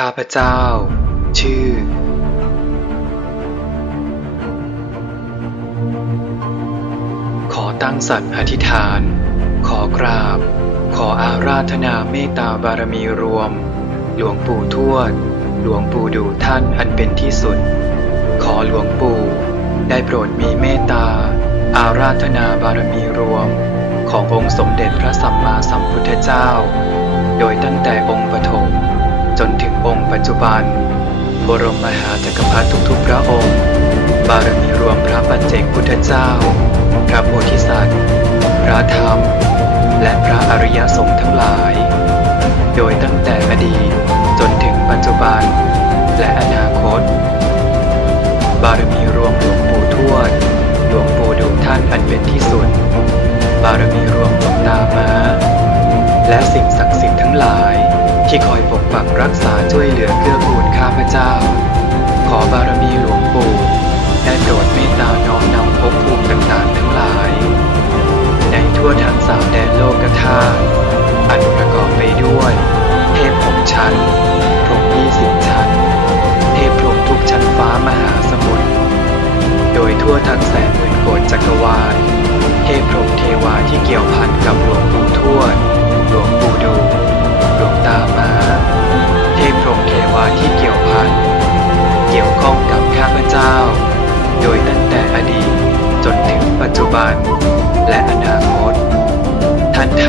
ข้าพเจ้า ชื่อ ขอตั้งสัตย์อธิษฐาน ขอกราบ ขออาราธนาเมตตาบารมีรวม หลวงปู่ทวด หลวงปู่ดูท่านอันเป็นที่สุด ขอหลวงปู่ ได้โปรดมีเมตตา อาราธนาบารมีรวม ขององค์สมเด็จพระสัมมาสัมพุทธเจ้า โดยตั้งแต่องค์ปฐม นถึงองค์ปัจจุบัน บรมมหาจักรพรรดิทุกๆพระองค์ บารมีรวมพระปัจเจกพุทธเจ้า พระโพธิสัตว์ พระธรรม และพระอริยสงฆ์ทั้งหลาย โดยตั้งแต่อดีตจนถึงปัจจุบัน และอนาคต บารมีรวมหลวงปู่ทวด หลวงปู่ดูท่านอันเป็นที่สุด บารมีรวมหลวงตาม้า ที่คอยปกปักรักษาช่วยเหลือ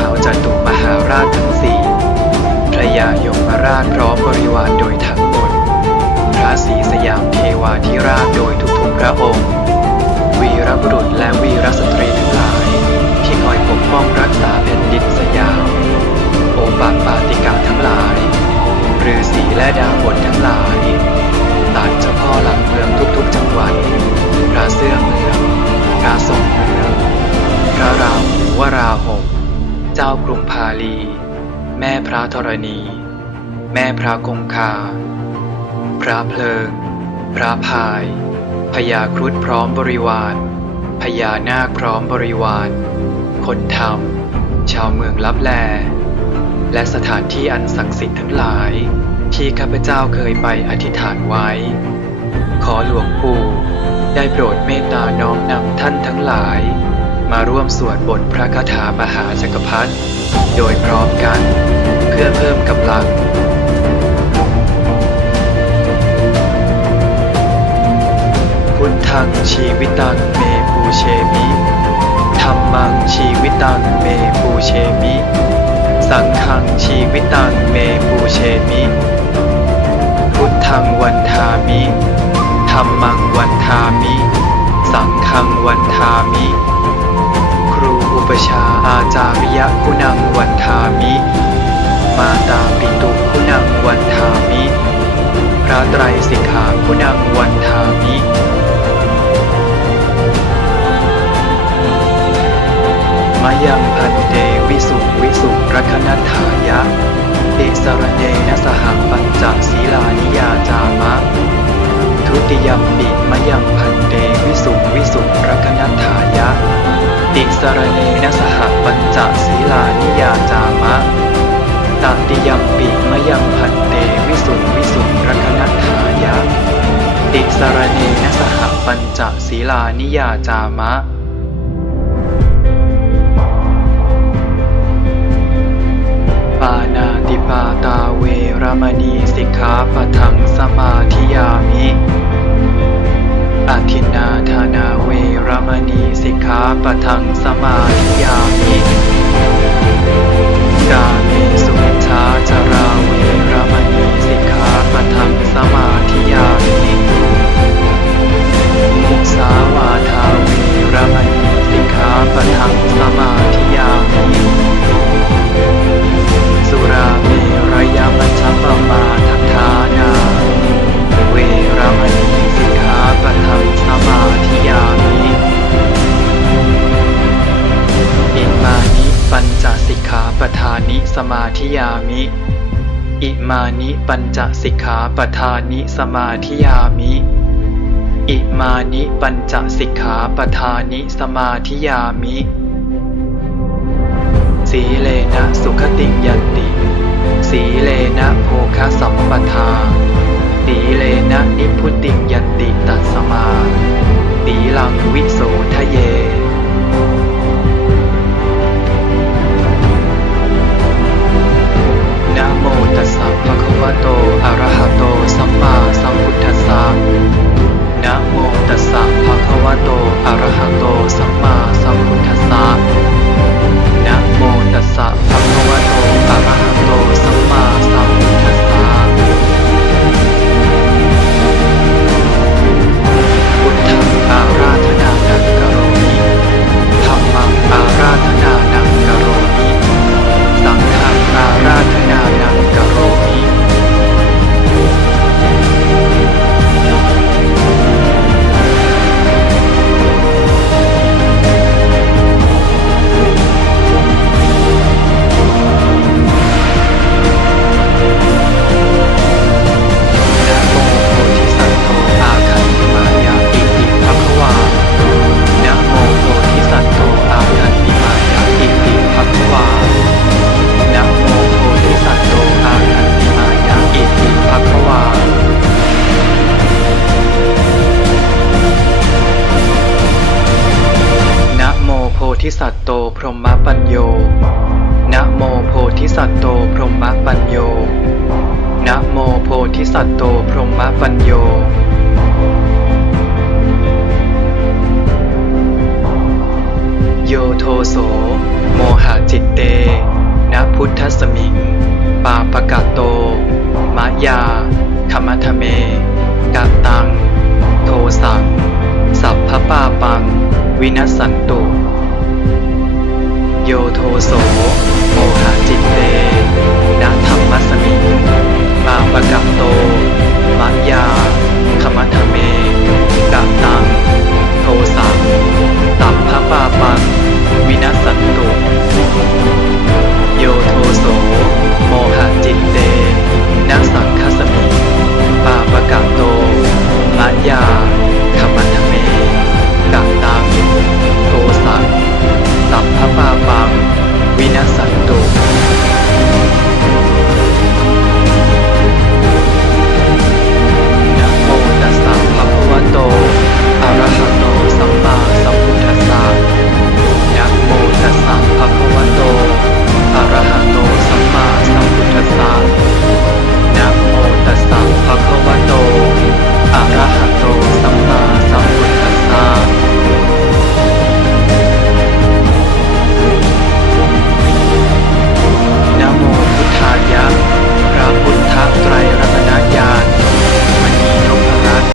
าวจันตุมหาราชทั้งสี่พระยายมราชพร้อมบริวารโดยทั้ง ธรณี แม่พระคงคา พระเพลิง พระพาย พญาครุฑพร้อมบริวาร พญานาคพร้อมบริวาร คนธรรม ชาวเมืองลับแล และสถานที่อันศักดิ์สิทธิ์ทั้งหลาย ที่ข้าพเจ้าเคยไปอธิษฐานไว้ ขอหลวงปู่ได้โปรดเมตตาน้อมนำท่านทั้งหลาย มาร่วมสวดบทพระคาถามหาจักรพรรดิโดยพร้อมกัน พื่อเพิ่มกำลัง พุทธังชีวิตังเมปูเชมิธรรมังชีวิตังเมปูเชมิ สังฆังชีวิตังเมปูเชมิ พุทธังวันทามิธรรมังวันทามิ สังฆังวันทามิครูอุปชาอาจาริยคุณังวันทามิ มาตาปิตุคุณังวันทามิ พระไตรสิกขาคุณังวันทามิมายังพันเตวิสุวิสุรักนัฏฐายะติสรเยนสหปัญจศีลานิยาจามะ ทุติยมปิมยังพันเตวิสุวิสุรักนัฏฐายะติสรเนนสหปัญจศีลานิยาจามะ ตติยมปิมยังพันเตวิสุงวิสุงรักนัฐายะ ติสรณเนนะสหปัญจศีลานิยาจามะปานาติปาตาเวรมณีสิกขาปทังสมา ธิยามิ อิมานิปัญจสิกขาปทานิสมาธิยามิ อิมานิปัญจสิกขาปทานิสมาธิยามิ สีเลนะสุขติยันติ สีเลนะโภคสัมปทา สีเลนะนิพุติยันติตัสมา สีลังวิโสทะเย ภะคะวะโต อะระหะโต สัมมาสัมพุท ธิสัตโตพรหมปัญโย นะโมโพธิสัตโตพรหมปัญโย นะโมโพธิสัตโตพรหมปัญโย